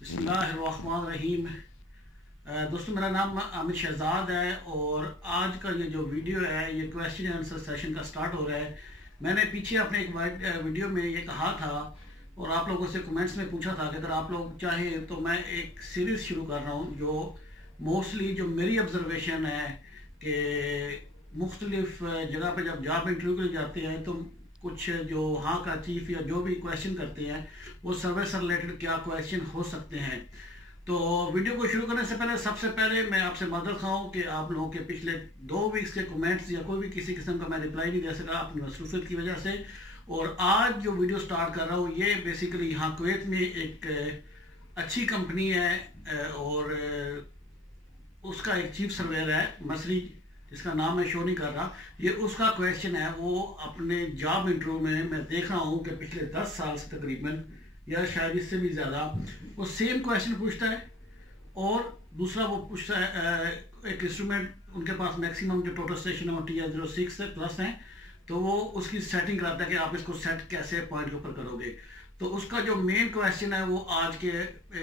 बिस्मिल्लाहिर्रहमानिर्रहीम। दोस्तों, मेरा नाम आमिर शहजाद है और आज का ये जो वीडियो है ये क्वेश्चन एंड आंसर सेशन का स्टार्ट हो रहा है। मैंने पीछे अपने एक वीडियो में ये कहा था और आप लोगों से कमेंट्स में पूछा था कि अगर आप लोग चाहें तो मैं एक सीरीज़ शुरू कर रहा हूँ जो मोस्टली जो मेरी ऑब्जर्वेशन है कि मुख्तलिफ जगह पे जब जॉब इंटरव्यू के लिए जाते हैं तो कुछ जो वहाँ का चीफ या जो भी क्वेश्चन करते हैं वो सर्वे से रिलेटेड क्या क्वेश्चन हो सकते हैं। तो वीडियो को शुरू करने से पहले सबसे पहले मैं आपसे मदद खाऊँ कि आप लोगों के पिछले 2 वीक्स के कमेंट्स या कोई भी किसी किस्म का मैं रिप्लाई नहीं दे सका अपनी मसरूफियत की वजह से। और आज जो वीडियो स्टार्ट कर रहा हूँ ये बेसिकली यहाँ कुवैत में एक अच्छी कंपनी है और उसका एक चीफ सर्वेयर है मसरी, जिसका नाम मैं शो नहीं कर रहा। ये उसका क्वेश्चन है, वो अपने जॉब इंटरव्यू में मैं देख रहा हूँ कि पिछले 10 साल से तकरीबन या शायद इससे भी ज़्यादा वो सेम क्वेश्चन पूछता है। और दूसरा वो पूछता है एक इंस्ट्रूमेंट उनके पास मैक्सिमम जो टोटल स्टेशन है वो TR-06 है प्लस है, तो वो उसकी सेटिंग कराता है कि आप इसको सेट कैसे पॉइंट के ऊपर करोगे। तो उसका जो मेन क्वेश्चन है वो आज के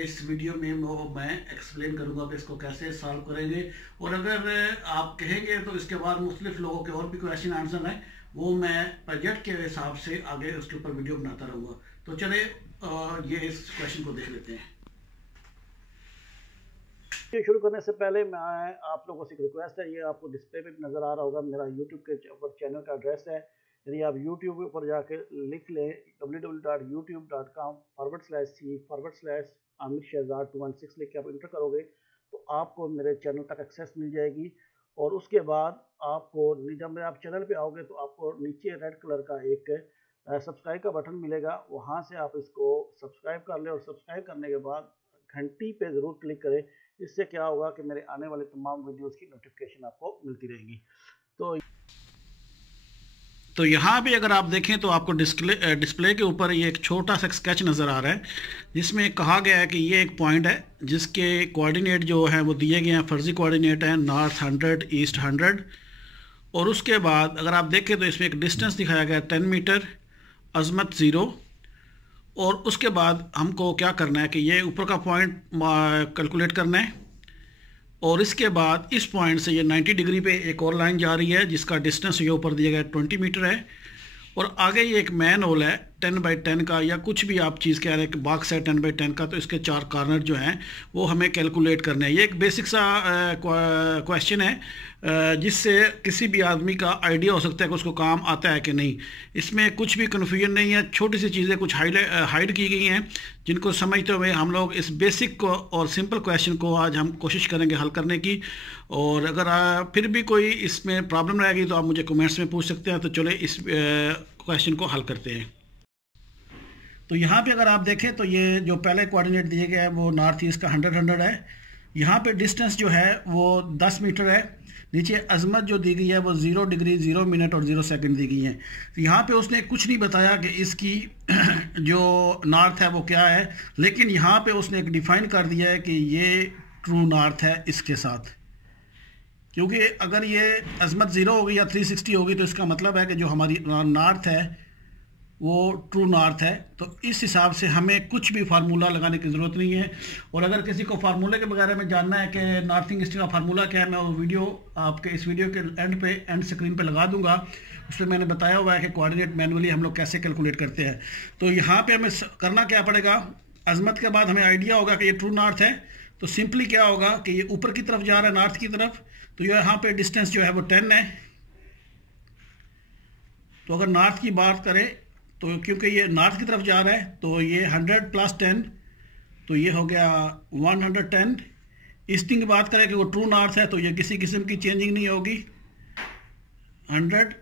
इस वीडियो में वो मैं एक्सप्लेन करूंगा कि इसको कैसे सॉल्व करेंगे। और अगर आप कहेंगे तो इसके बाद मुख्तलिफ लोगों के और भी क्वेश्चन आंसर हैं वो मैं प्रोजेक्ट के हिसाब से आगे उसके ऊपर वीडियो बनाता रहूँगा। तो चले ये इस क्वेश्चन को देख लेते हैं। ये शुरू करने से पहले मैं आप लोगों से एक रिक्वेस्ट है, ये आपको डिस्प्ले पे भी नज़र आ रहा होगा, मेरा यूट्यूब के ऊपर चैनल का एड्रेस है। यदि आप यूट्यूब के ऊपर जाके लिख लें www.youtube.com/c/आमिर शहजाद 216 लिख के आप इंटर करोगे तो आपको मेरे चैनल तक एक्सेस मिल जाएगी। और उसके बाद आपको जब आप चैनल पे आओगे तो आपको नीचे रेड कलर का एक सब्सक्राइब का बटन मिलेगा, वहाँ से आप इसको सब्सक्राइब कर लें और सब्सक्राइब करने के बाद घंटी पे ज़रूर क्लिक करें। इससे क्या होगा कि मेरे आने वाले तमाम वीडियोस की नोटिफिकेशन आपको मिलती रहेगी। तो यहाँ भी अगर आप देखें तो आपको डिस्प्ले के ऊपर ये एक छोटा सा स्केच नज़र आ रहा है जिसमें कहा गया है कि ये एक पॉइंट है जिसके कोऑर्डिनेट जो है वो दिए गए हैं, फर्जी कोऑर्डिनेट है नॉर्थ 100 ईस्ट 100। और उसके बाद अगर आप देखें तो इसमें एक डिस्टेंस दिखाया गया है 10 मीटर, अजमत 0। और उसके बाद हमको क्या करना है कि ये ऊपर का पॉइंट कैलकुलेट करना है और इसके बाद इस पॉइंट से ये 90 डिग्री पे एक और लाइन जा रही है जिसका डिस्टेंस ये ऊपर दिया गया 20 मीटर है। और आगे ये एक मैन होल है 10x10 का या कुछ भी आप चीज़ कह रहे हैं कि बॉक्स है 10x10 का, तो इसके 4 कॉर्नर जो हैं वो हमें कैलकुलेट करने हैं। ये एक बेसिक सा क्वेश्चन है जिससे किसी भी आदमी का आइडिया हो सकता है कि उसको काम आता है कि नहीं। इसमें कुछ भी कन्फ्यूजन नहीं है, छोटी सी चीज़ें कुछ हाइड की गई हैं जिनको समझते हुए हम लोग इस बेसिक को और सिंपल क्वेश्चन को आज हम कोशिश करेंगे हल करने की। और अगर फिर भी कोई इसमें प्रॉब्लम रहेगी तो आप मुझे कमेंट्स में पूछ सकते हैं। तो चले इस क्वेश्चन को हल करते हैं। तो यहाँ पे अगर आप देखें तो ये जो पहले कोऑर्डिनेट दिए गए हैं वो नॉर्थ ईस्ट का 100 है। यहाँ पे डिस्टेंस जो है वो 10 मीटर है। नीचे अजमत जो दी गई है वो 0 डिग्री 0 मिनट और 0 सेकंड दी गई है। तो यहाँ पे उसने कुछ नहीं बताया कि इसकी जो नॉर्थ है वो क्या है, लेकिन यहाँ पे उसने एक डिफाइन कर दिया है कि ये ट्रू नॉर्थ है इसके साथ। क्योंकि अगर ये अजमत 0 होगी या 360 होगी तो इसका मतलब है कि जो हमारी नॉर्थ है वो ट्रू नॉर्थ है। तो इस हिसाब से हमें कुछ भी फार्मूला लगाने की ज़रूरत नहीं है। और अगर किसी को फार्मूले के वगैरह में जानना है कि नॉर्थिंग ईस्टिंग का फार्मूला क्या है, मैं वो वीडियो आपके इस वीडियो के एंड स्क्रीन पे लगा दूंगा। उसमें मैंने बताया हुआ है कि कोऑर्डिनेट मैनुअली हम लोग कैसे कैलकुलेट करते हैं। तो यहाँ पे हमें करना क्या पड़ेगा, अजमत के बाद हमें आइडिया होगा कि ये ट्रू नॉर्थ है। तो सिंपली क्या होगा कि ये ऊपर की तरफ जा रहा है नॉर्थ की तरफ, तो यहाँ पे डिस्टेंस जो है वो 10 है। तो अगर नॉर्थ की बात करें तो क्योंकि ये नॉर्थ की तरफ जा रहा है तो ये 100 + 10 तो ये हो गया 110। ईस्टिंग की बात करें कि वो ट्रू नॉर्थ है तो ये किसी किस्म की चेंजिंग नहीं होगी 100।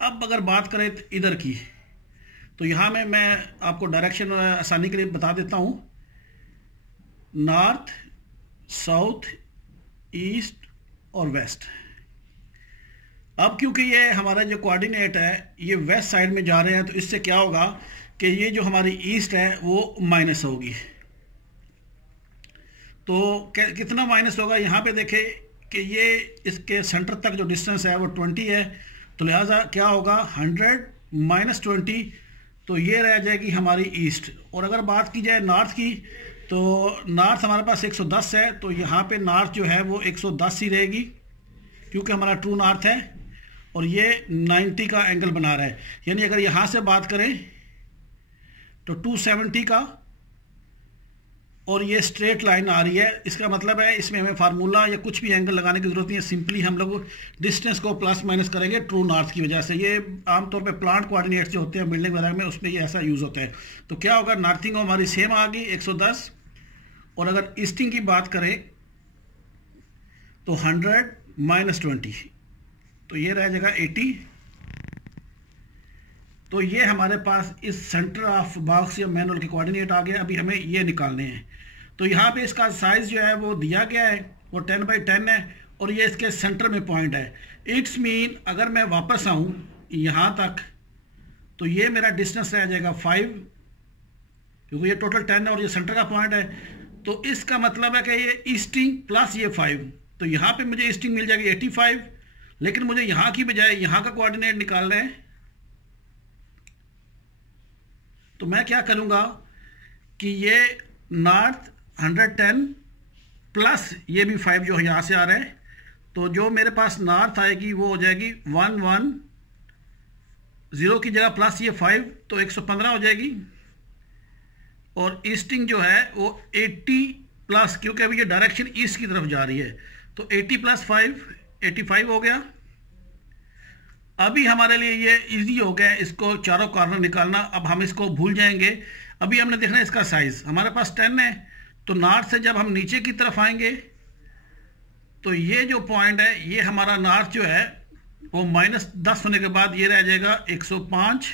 अब अगर बात करें इधर की तो यहाँ में मैं आपको डायरेक्शन आसानी के लिए बता देता हूँ, नॉर्थ, साउथ, ईस्ट और वेस्ट। अब क्योंकि ये हमारा जो कोऑर्डिनेट है ये वेस्ट साइड में जा रहे हैं तो इससे क्या होगा कि ये जो हमारी ईस्ट है वो माइनस होगी। तो कितना माइनस होगा, यहाँ पे देखें कि ये इसके सेंटर तक जो डिस्टेंस है वो 20 है। तो लिहाजा क्या होगा 100 - 20 तो ये रह जाएगी हमारी ईस्ट। और अगर बात की जाए नॉर्थ की तो नॉर्थ हमारे पास 110 है, तो यहाँ पे नॉर्थ जो है वो 110 ही रहेगी क्योंकि हमारा ट्रू नॉर्थ है और ये 90 का एंगल बना रहा है। यानी अगर यहाँ से बात करें तो 270 का और ये स्ट्रेट लाइन आ रही है, इसका मतलब है इसमें हमें फार्मूला या कुछ भी एंगल लगाने की ज़रूरत नहीं है, सिंपली हम लोग डिस्टेंस को प्लस माइनस करेंगे ट्रू नॉर्थ की वजह से। ये आमतौर पे प्लांट कोऑर्डिनेट्स जो होते हैं बिल्डिंग वगैरह में उसमें ये ऐसा यूज़ होता है। तो क्या होगा, नॉर्थिंग हमारी सेम आ गई 110, और अगर ईस्टिंग की बात करें तो 100 - 20, तो ये रह जाएगा 80। तो ये हमारे पास इस सेंटर ऑफ बॉक्स या मैनुअल के कोऑर्डिनेट आ गए। अभी हमें ये निकालने हैं। तो यहाँ पे इसका साइज़ जो है वो दिया गया है, वो 10x10 है और ये इसके सेंटर में पॉइंट है। इट्स मीन अगर मैं वापस आऊँ यहाँ तक तो ये मेरा डिस्टेंस रह जाएगा 5, क्योंकि ये टोटल 10 है और ये सेंटर का पॉइंट है। तो इसका मतलब है कि ये ईस्टिंग प्लस ये 5, तो यहाँ पे मुझे ईस्टिंग मिल जाएगी 85, लेकिन मुझे यहाँ की बजाय यहाँ का कोऑर्डिनेट निकालना है। तो मैं क्या करूँगा कि ये नॉर्थ 110 प्लस ये भी 5 जो यहाँ से आ रहा है, तो जो मेरे पास नॉर्थ आएगी वो हो जाएगी 110 की जगह प्लस ये 5, तो 115 हो जाएगी। और ईस्टिंग जो है वो 80 प्लस, क्योंकि अभी ये डायरेक्शन ईस्ट की तरफ जा रही है, तो 80 + 5 85 हो गया। अभी हमारे लिए ये इजी हो गया इसको चारों कॉर्नर निकालना। अब हम इसको भूल जाएंगे। अभी हमने देखना है इसका साइज़, हमारे पास 10 है, तो नॉर्थ से जब हम नीचे की तरफ आएंगे तो ये जो पॉइंट है ये हमारा नॉर्थ जो है वो -10 होने के बाद ये रह जाएगा 105।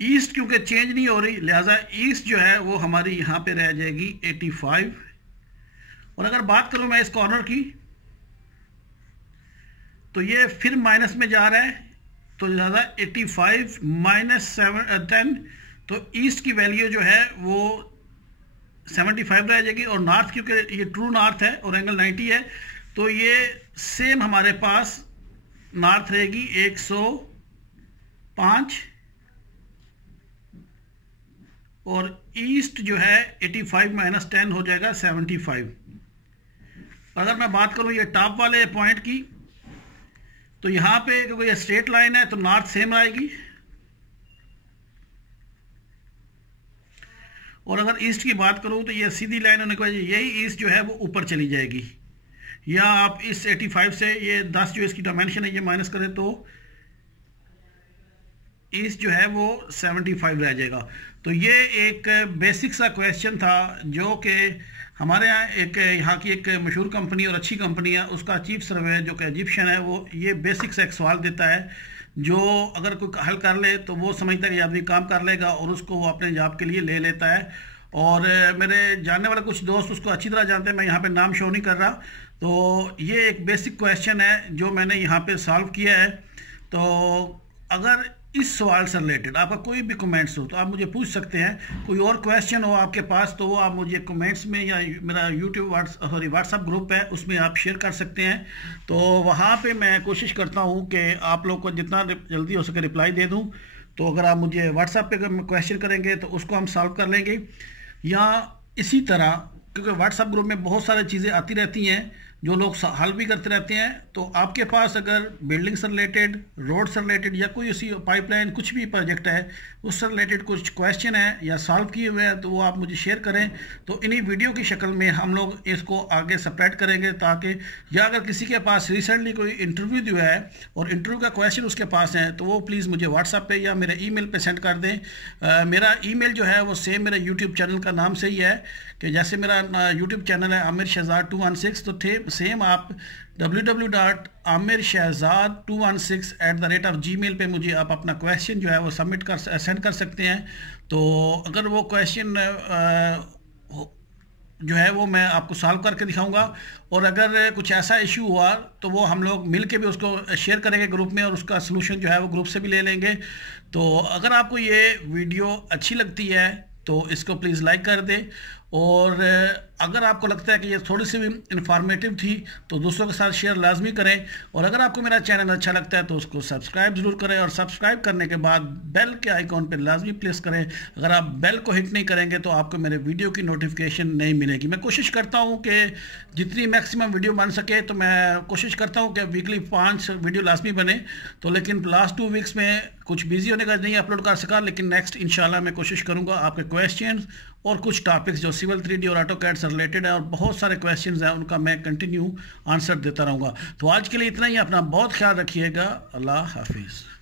ईस्ट क्योंकि चेंज नहीं हो रही, लिहाजा ईस्ट जो है वो हमारी यहाँ पे रह जाएगी 85। और अगर बात करूँ मैं इस कॉर्नर की, तो ये फिर माइनस में जा रहा है, तो ज़्यादा 85 - 10, तो ईस्ट की वैल्यू जो है वो 75 रह जाएगी। और नॉर्थ क्योंकि ये ट्रू नॉर्थ है और एंगल 90 है, तो ये सेम हमारे पास नॉर्थ रहेगी 105 और ईस्ट जो है 85 - 10 हो जाएगा 75। अगर मैं बात करूं ये टॉप वाले पॉइंट की, तो यहाँ पे क्योंकि ये स्ट्रेट लाइन है तो नॉर्थ सेम आएगी, और अगर ईस्ट की बात करूं तो ये सीधी लाइन होने की वजह यही ईस्ट जो है वो ऊपर चली जाएगी। या आप इस 85 से ये 10 जो इसकी डायमेंशन है ये माइनस करें तो ईस्ट जो है वो 75 रह जाएगा। तो ये एक बेसिक सा क्वेश्चन था जो कि हमारे यहाँ की एक मशहूर कंपनी और अच्छी कंपनी है, उसका चीफ सर्वे जो कि इजिप्शियन है, वो ये बेसिक सा एक सवाल देता है जो अगर कोई हल कर ले तो वो समझता है कि आदमी काम कर लेगा और उसको वो अपने जॉब के लिए ले लेता है। और मेरे जानने वाले कुछ दोस्त उसको अच्छी तरह जानते हैं, मैं यहाँ पे नाम शो नहीं कर रहा। तो ये एक बेसिक क्वेश्चन है जो मैंने यहाँ पे सॉल्व किया है। तो अगर इस सवाल से रिलेटेड आपका कोई भी कमेंट्स हो तो आप मुझे पूछ सकते हैं। कोई और क्वेश्चन हो आपके पास तो वो आप मुझे कमेंट्स में या मेरा यूट्यूब व्हाट्सएप ग्रुप है उसमें आप शेयर कर सकते हैं। तो वहाँ पे मैं कोशिश करता हूँ कि आप लोग को जितना जल्दी हो सके रिप्लाई दे दूँ। तो अगर आप मुझे व्हाट्सएप पे क्वेश्चन करेंगे तो उसको हम सॉल्व कर लेंगे। या इसी तरह क्योंकि व्हाट्सएप ग्रुप में बहुत सारी चीज़ें आती रहती हैं जो लोग हल भी करते रहते हैं, तो आपके पास अगर बिल्डिंग से रिलेटेड, रोड से रिलेटेड या कोई उसी पाइपलाइन कुछ भी प्रोजेक्ट है उससे रिलेटेड कुछ क्वेश्चन है या सॉल्व किए हुए हैं तो वो आप मुझे शेयर करें। तो इन्हीं वीडियो की शक्ल में हम लोग इसको आगे स्प्रेड करेंगे, ताकि या अगर किसी के पास रिसेंटली कोई इंटरव्यू दिया है और इंटरव्यू का क्वेश्चन उसके पास है तो वो प्लीज़ मुझे व्हाट्सएप पे या मेरे ईमेल पे सेंड कर दें। मेरा ईमेल जो है वो सेम मेरे यूट्यूब चैनल का नाम से ही है कि जैसे मेरा यूट्यूब चैनल है आमिर शहजाद 216, तो सेम आप www.amirshehzad216@gmail पे मुझे आप अपना क्वेश्चन जो है वो सेंड कर सकते हैं। तो अगर वो क्वेश्चन जो है वो मैं आपको सॉल्व करके दिखाऊंगा, और अगर कुछ ऐसा इशू हुआ तो वो हम लोग मिल के भी उसको शेयर करेंगे ग्रुप में और उसका सलूशन जो है वो ग्रुप से भी ले लेंगे। तो अगर आपको ये वीडियो अच्छी लगती है तो इसको प्लीज़ लाइक कर दें, और अगर आपको लगता है कि ये थोड़ी सी भी इंफॉर्मेटिव थी तो दूसरों के साथ शेयर लाजमी करें, और अगर आपको मेरा चैनल अच्छा लगता है तो उसको सब्सक्राइब ज़रूर करें, और सब्सक्राइब करने के बाद बेल के आइकॉन पर लाजमी प्रेस करें। अगर आप बेल को हिट नहीं करेंगे तो आपको मेरे वीडियो की नोटिफिकेशन नहीं मिलेगी। मैं कोशिश करता हूँ कि जितनी मैक्सिमम वीडियो बन सके, तो मैं कोशिश करता हूँ कि वीकली 5 वीडियो लाजमी बने। तो लेकिन लास्ट 2 वीक्स में कुछ बिजी होने का नहीं अपलोड कर सका, लेकिन नेक्स्ट इंशाल्लाह मैं कोशिश करूँगा आपके क्वेश्चंस और कुछ टॉपिक्स जो सिविल 3D और AutoCAD से रिलेटेड है, और बहुत सारे क्वेश्चंस हैं, उनका मैं कंटिन्यू आंसर देता रहूँगा। तो आज के लिए इतना ही। अपना बहुत ख्याल रखिएगा। अल्लाह हाफिज़।